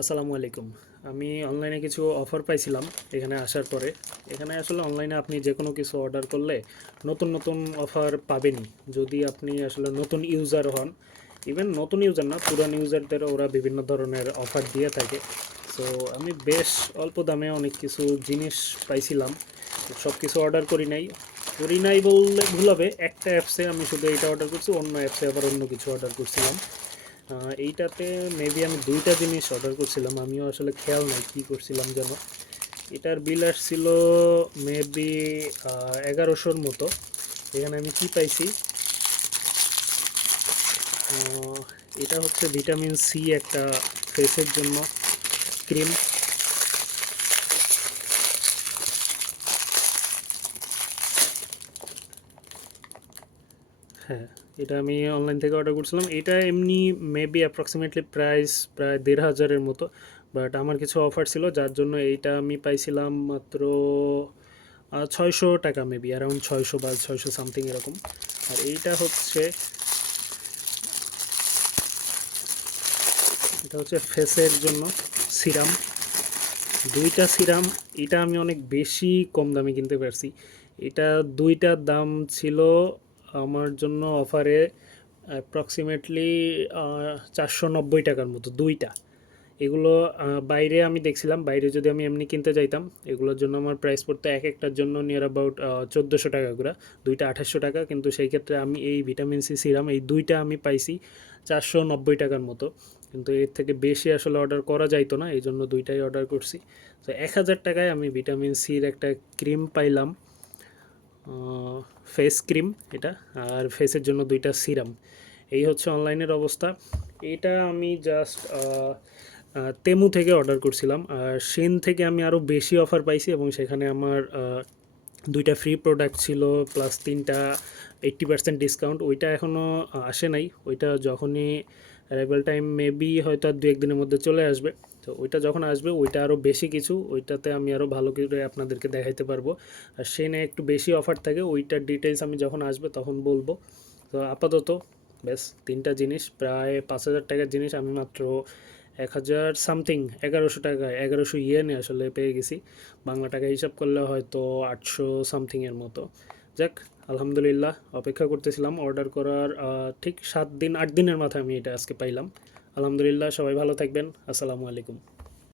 আসসালামু আলাইকুম। আমি অনলাইনে কিছু অফার পাইছিলাম এখানে আসার পরে। এখানে আসলে অনলাইনে আপনি যে কোনো কিছু অর্ডার করলে নতুন নতুন অফার পাবেনই। যদি আপনি আসলে নতুন ইউজার হন ইভেন নতুন ইউজার না, পুরান ইউজারদের ওরা বিভিন্ন ধরনের অফার দিয়ে থাকে। সো আমি বেশ অল্প দামে অনেক কিছু জিনিস পাইছিলাম। সব কিছু অর্ডার করি নাই। করি নাই বললে ভুল হবে। একটা অ্যাপসে আমি শুধু এটা অর্ডার করছি, অন্য অ্যাপসে আবার অন্য কিছু অর্ডার করছিলাম। এইটাতে মেবি আমি দুইটা জিনিস অর্ডার করছিলাম। আমিও আসলে খেয়াল নাই কী করছিলাম যেন। এটার বিল আসছিল মেবি এগারোশোর মতো। এখানে আমি কি পাইছি? এটা হচ্ছে ভিটামিন সি একটা ফেসের জন্য ক্রিম হ্যাঁ। এটা আমি অনলাইন থেকে অর্ডার করছিলাম। এটা এমনি মেবি অ্যাপ্রক্সিমেটলি প্রাইস প্রায় দেড় হাজারের মতো বাট আমার কিছু অফার ছিল, যার জন্য এইটা আমি পাইছিলাম মাত্র ছয়শো টাকা মেবি অ্যারাউন্ড ছয়শো বা ছয়শো সামথিং এরকম। আর এইটা হচ্ছে, এটা হচ্ছে ফেসের জন্য সিরাম। দুইটা সিরাম, এটা আমি অনেক বেশি কম দামে কিনতে পারছি। এটা দুইটার দাম ছিল আমার জন্য অফারে অ্যাপ্রক্সিমেটলি চারশো নব্বই টাকার মতো, দুইটা। এগুলো বাইরে আমি দেখছিলাম, বাইরে যদি আমি এমনি কিনতে যাইতাম, এগুলোর জন্য আমার প্রাইস পড়তো এক একটার জন্য নিয়ার অ্যাবাউট চোদ্দোশো টাকা করে। দুইটা আঠাশশো টাকা, কিন্তু সেই ক্ষেত্রে আমি এই ভিটামিন সি সিরাম এই দুইটা আমি পাইছি চারশো নব্বই টাকার মতো। কিন্তু এর থেকে বেশি আসলে অর্ডার করা যাইতো না, এই জন্য দুইটাই অর্ডার করছি। তো এক হাজার টাকায় আমি ভিটামিন সির একটা ক্রিম পাইলাম। ফেস ক্রিম এটা, আর ফেসের জন্য দুইটা সিরাম এই হচ্ছে অনলাইনের অবস্থা। এটা আমি জাস্ট তেমু থেকে অর্ডার করছিলাম, আর সেন থেকে আমি আরও বেশি অফার পাইছি এবং সেখানে আমার দুইটা ফ্রি প্রোডাক্ট ছিল প্লাস তিনটা এইট্টি পার্সেন্ট ডিসকাউন্ট ওইটা এখনও আসে নাই। ওইটা যখনই অ্যারাইভাল টাইম মেবি হয়তো আর দু একদিনের মধ্যে চলে আসবে। তো ওইটা যখন আসবে, ওইটা আরও বেশি কিছু, ওইটাতে আমি আরও ভালো করে আপনাদেরকে দেখাইতে পারব। আর সেনে একটু বেশি অফার থাকে, ওইটার ডিটেলস আমি যখন আসবে তখন বলব। তো আপাতত ব্যাস, তিনটা জিনিস, প্রায় পাঁচ হাজার টাকার জিনিস আমি মাত্র এক হাজার সামথিং এগারোশো টাকায় এগারোশো ইয়েনে আসলে পেয়ে গেছি। বাংলা টাকা হিসাব করলে হয়তো আটশো সামথিংয়ের মতো। যাক, আলহামদুলিল্লাহ, অপেক্ষা করতেছিলাম অর্ডার করার ঠিক সাত দিন, আট দিনের মাথায় আমি এটা আজকে পাইলাম। আলহামদুলিল্লাহ, সবাই ভালো থাকবেন। আসসালামু আলাইকুম।